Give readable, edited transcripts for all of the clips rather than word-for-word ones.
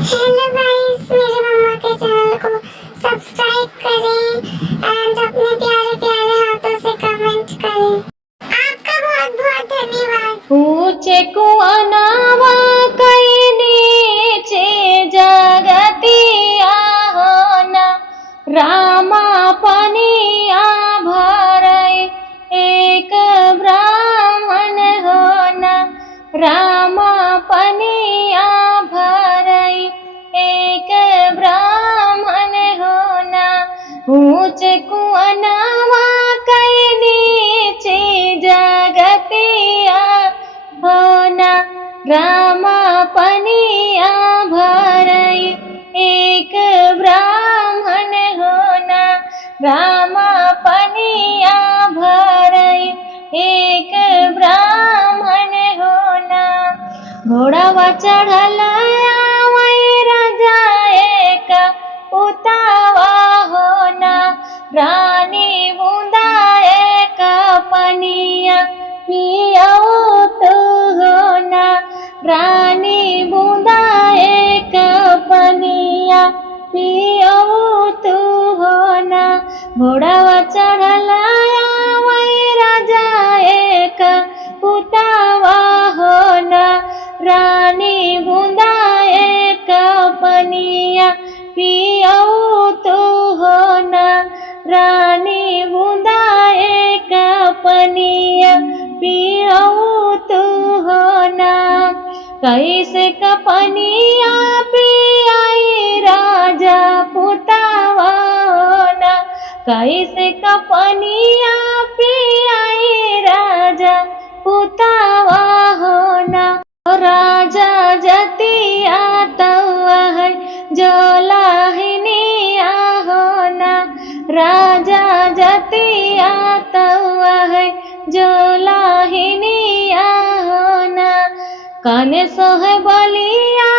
Hello guys, मेरे mama के channel को सब्सक्राइब करें एंड अपने प्यारे प्यारे हाथों से कमेंट करें। आपका बहुत बहुत धन्यवाद। ऊंचे कुआनावा कई नीचे जगतिया होना, रामा पनिया भरई एक ब्राह्मण होना, रामा पनिया भरई एक ब्राह्मण होना। ऊंचे कुआनावा कई नीचे जगतिया होना, रामा पनिया भरई एक ब्राह्मण होना, रामा पनिया भरई एक ब्राह्मण होना। घोड़ावा चढ़ला वही राजा एक उतावा होना, रानी बूंदा एक पनिया पियाओ तो होना, रानी बूंदा एक पनिया पियाओ तो होना। घोड़ावा चढ़ला वही राजा एक पुतावा होना, रानी बूंदा एक पनिया पियाओ तो होना, रानी बूंदा एक पनिया पियाओ तो होना। कैसे कपनिया पियाई राजा पुतावा होना, कैसे कपनिया पियाई राजा पुतावा होना। राजा जतिया तवा है जो लाहिनिया होना, राजा जतिया तवा है जो लाहिनिया होना। काने सोहे बलिया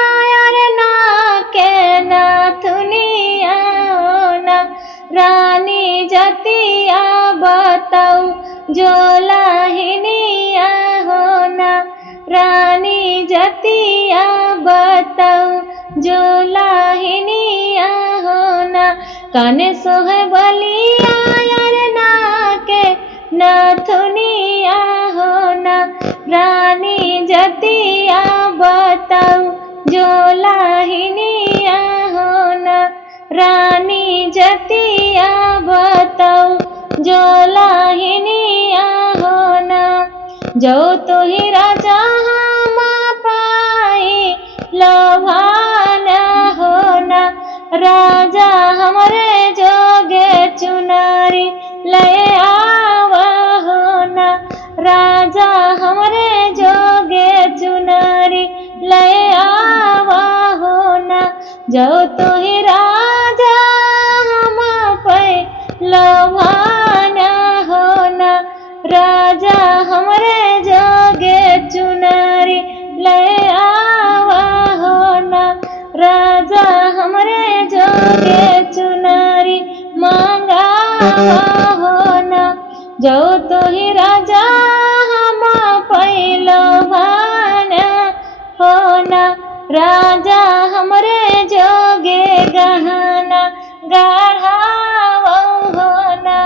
अरे ना के नाथुनिया होना, रानी जतिया बताऊ जो लाहिनिया होना, रानी जतिया बताऊ जो लाहिनिया होना। काने सोहे बलिया अरे ना के नाथुनिया होना, रानी जतिया बताऊ जो लाहिनिया होना, रानी जतिया बताऊ जो लाहिनिया होना। जो तो ही राजा हम पाई लोभाना होना, राजा हमरे जोगे चुनारी ले आवा होना, राजा हमरे जोगे चुनारी ले आवा होना। जो तो ही राजा हम पे लोभाना होना, राजा हमरे जोगे चुनारी ले आवा होना, राजा हमरे जोगे चुनारी मांगावा होना। जो तो ही राजा हम पैलो भाना होना, राजा हमरे जोगे गहना गढ़ावा होना,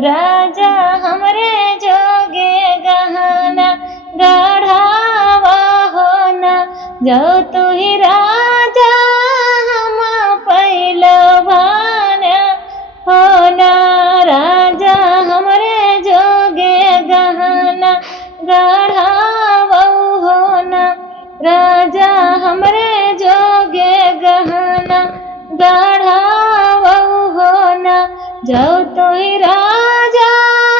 राजा हमरे जोगे गहना गढ़ावा होना। जो तो ही राजा हम पैलो भाना होना, राजा हमरे जोगे गहना गढ़ावा होना, राजा हमरे जोगे गहना गढ़ावा होना। जो तो ही राजा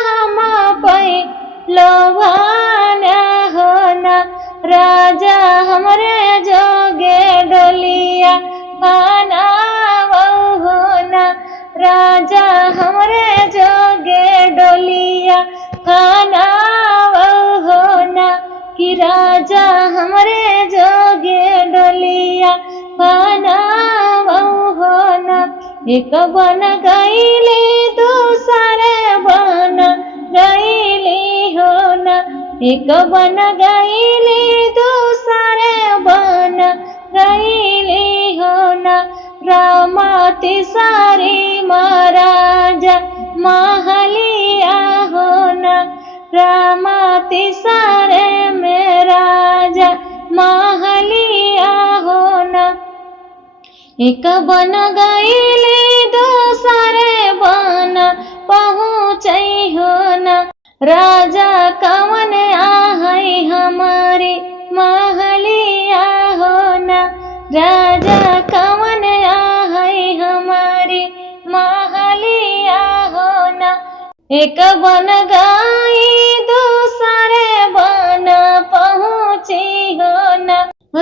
हम पैलो भाना होना, राजा हमरे जोगे डोलिया बनावा होना, राजा हमरे जोगे डोलिया बनावा होना। कि राजा हमरे जोगे डोलिया बनावा होना। एक बन गईली दूसरे बन गईली होना, एक बन गईली दूसरे बन गईली हो ना रामा तिसारी महाराजा महलिया हो ना रामा तिसारे में राजा महलिया हो ना एक बन गईले दूसरे बन पहुँचई हो ना राजा कवन आहई हमारी महलिया हो ना राजा कवन आहई हमारी महलिया हो ना एक बन गई दूसरे बन पहुँची हो ना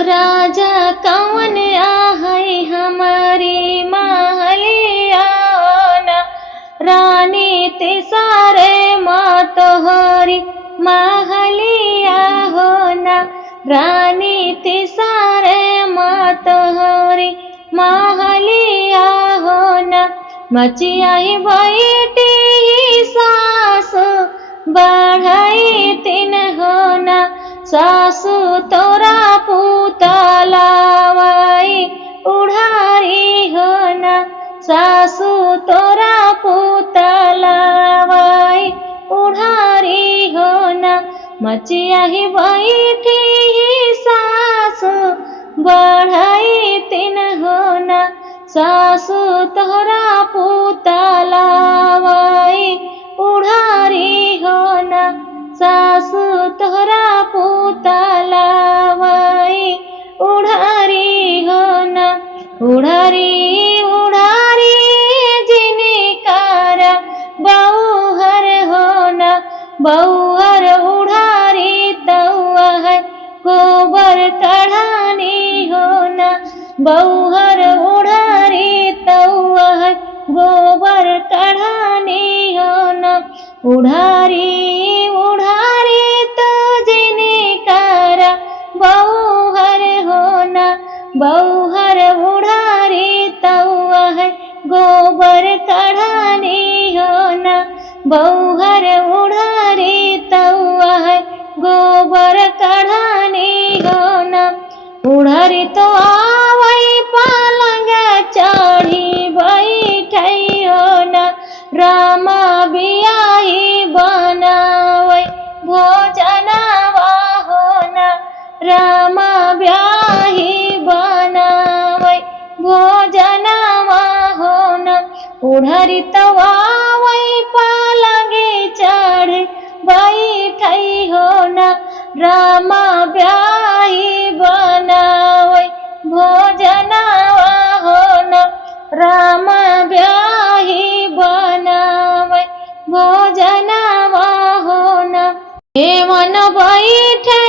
राजा कवन आहई हमारी महलिया हो ना रानी तिसारे मातोहरी महलिया हो ना रानी तिसारे मातोहरी महलिया हो ना मचियाई बैठी सासु बढ़ाई तीन हो ना सासु तोरा पुतलावाई उड़ारी हो ना सासु तोरा पुतलावाई उड़ारी हो ना मचियाही बैठी सासु बढ़ाई तीन हो ना सासु तोरा पुतलावाई उड़ारी हो ना सासु तोरा पुतलावाई उड़ारी हो ना उड़ारी उड़ारी जिनकार बहुहर हो ना बहुहर उड़ारी तौआ है गोबर कढ़ानी हो ना बहुहर उड़ारी तौआ है गोबर कढ़ानी हो ना उड़ारी उड़ारी तो जिनकार बहुहर हो ना बहुहर उड़ारी तौआ है गोबर कढ़ानी हो ना बहुहर उड़ारी तौआ है गोबर कढ़ानी हो ना उड़ारी तो आवई पलंग चढ़ी बैठई हो ना रामा बियाही बनावई भोजनवा हो ना रामा ब्याही बनावई भोजनवा हो ना उड़ारी तवावई पलंगे चढ़ बैठई हो ना रामा ब्याही बनावई भोजनवा हो ना रामा ब्याही बनावई भोजनवा हो ना एवन बैठे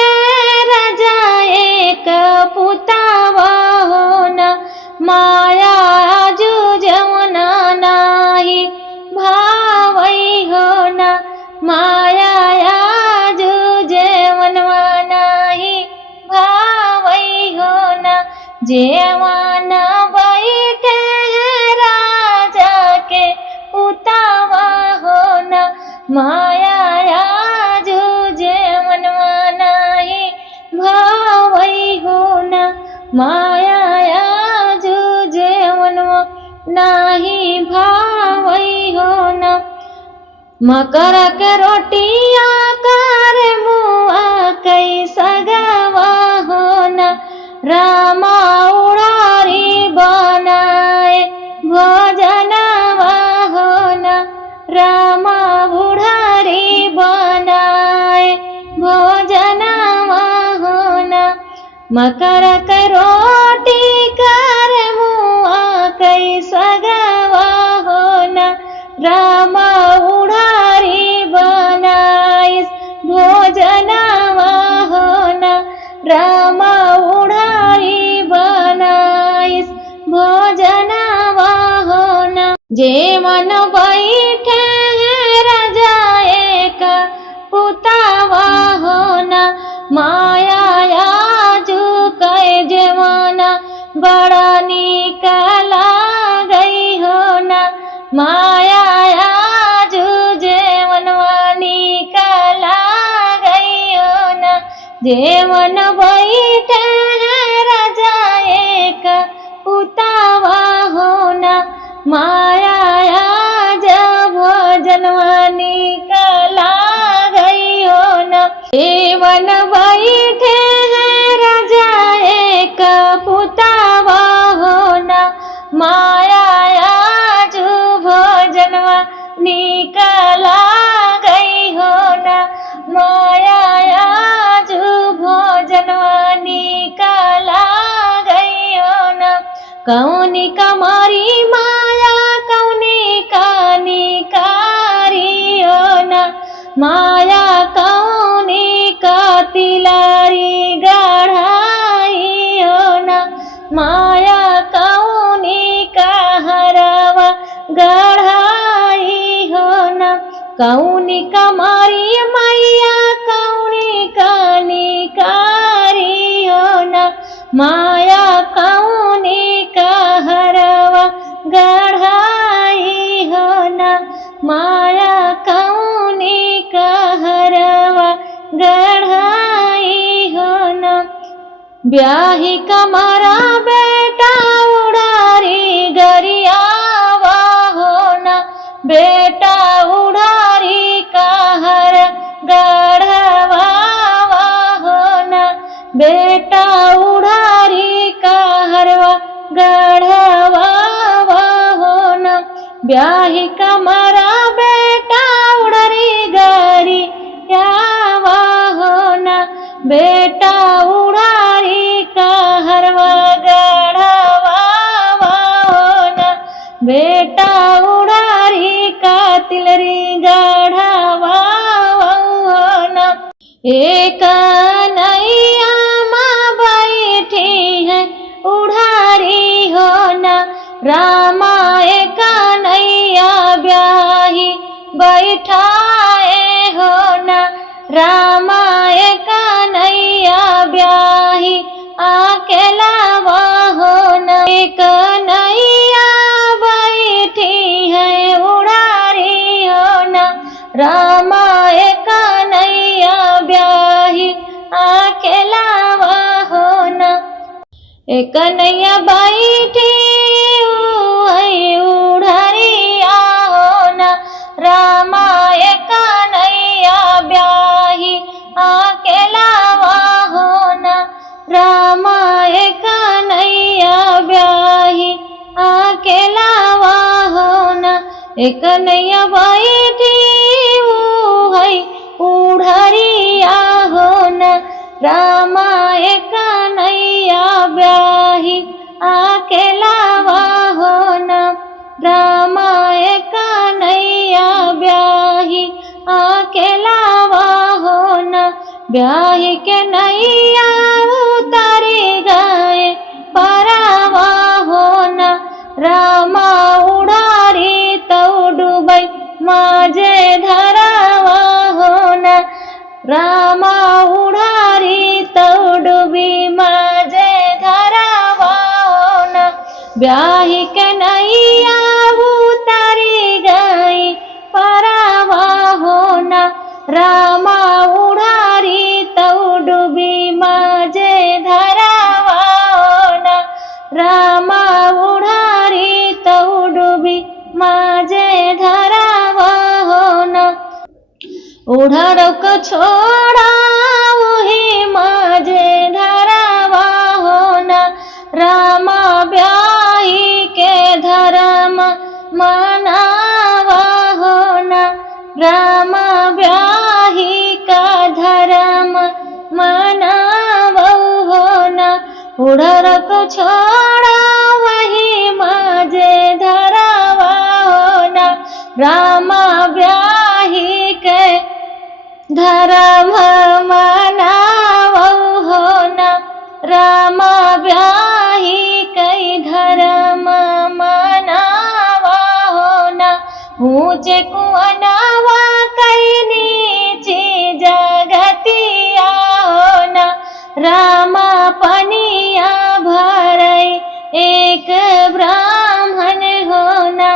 राजा एक पुतावा हो ना माया आजू जवना नाही भावई हो ना माया आजू जेवनवा नाही भावई हो ना जेवन बैठे राजा के पुतावा हो ना माया आजू जेवनवा नाही भावई हो ना माया आजू जेवनवा नाही भावई हो ना मकर के रोटिया कर मुआ कई सगवा हो ना रामा उड़ारी बनाए भोजनवा हो ना रामा बुढ़ारी बनाए भोजनवा हो ना मकर के रोटी कर मुआ कई सगवा हो ना रामा उड़ारी बनाइस भोजनवा हो ना रामा उड़ारी बनाइस भोजनवा हो ना जे मन बैठे राजा एक पुतावा हो ना माया आजू कै जवाना बड़ा निकला गई हो ना माया आजू जेवनवा निकला गई हो ना जेवन बैठे राजा एक पुता देवन बैठे हैं राजा एक पुतावा होना, माया आजू भोजनवा निकला गई होना, माया आजू भोजनवा निकला गई होना। कौनी कमारी माया कौनी कानी कारी होना, माया कौनी का तिलारी गढ़ाई होना, माया कौनी का हरवा गढ़ाई होना। कौनी कमारी मैया कौनी कानी कारी होना, माया कौनी का हरवा गढ़ाई होना, माया कौनी का हरवा गढ़ाई होना। ब्याही कमारा बेटा उड़ारी गरियावा होना, बेटा उड़ारी का हर गढ़वा होना, बेटा उड़ारी का हरवा गढ़वा होना। ब्याही कमारा बेटा उड़ारी गरियावा होना, बेटा उड़ारी का हरवा गढ़वा होना, बेटा उड़ारी का तिलरी गढ़वा होना। एक नैया माँ बैठी है उड़ारी होना, रामा एक नैया ब्याही बैठाए होना, रामा एक नैया ब्याही अकेलावा होना। एक नैया बैठी है उड़ारी होना, रामा एक नैया ब्याही अकेलावा होना। एक नैया बैठी उड़ारिया होना, रामा एक नैया ब्याही अकेलावा होना, रामा एक नैया ब्याही अकेलावा होना। एक नैया बैठी उड़ारिया होना, रामा एक नैया ब्याही अकेलावा होना, रामा एक नैया ब्याही अकेलावा होना। ब्याही के नैया उतारी गए परावा होना, रामा उड़ारी तो डूबई माजे धरावा होना, रामा उड़ारी तो डूबी माजे धरावा होना। ब्याही के नैया उतारी गई परावा होना, रामा उड़ारी तो डूबी माजे धरावा होना, रामा उड़ारी तो डूबी माजे धरावा होना। उड़ार को छोड़ा वही माजे धरावा होना, रामा ब्याही के धर्म मनावा होना, रामा ब्याही का धर्म मनावा होना। उड़ार को छोड़ा वही माजे धरावा होना, रामा ब्याही के धर्म मनावा होना, रामा ब्याही कई धर्म मनावा होना। ऊंचे कुआनावा कई नीचे जगतिया होना, रामा पनिया भरई एक ब्राह्मण होना,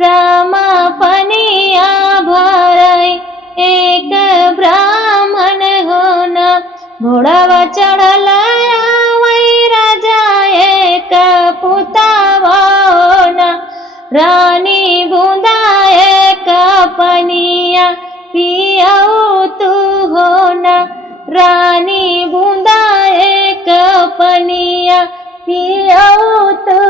रामा पनिया भरई एक ब्राह्मण होना। घोड़ावा चढ़ला वही राजा एक पुतावा होना, रानी बूंदा एक पनिया पियाऊ तू होना, रानी बूंदा एक पनिया पियऊ तू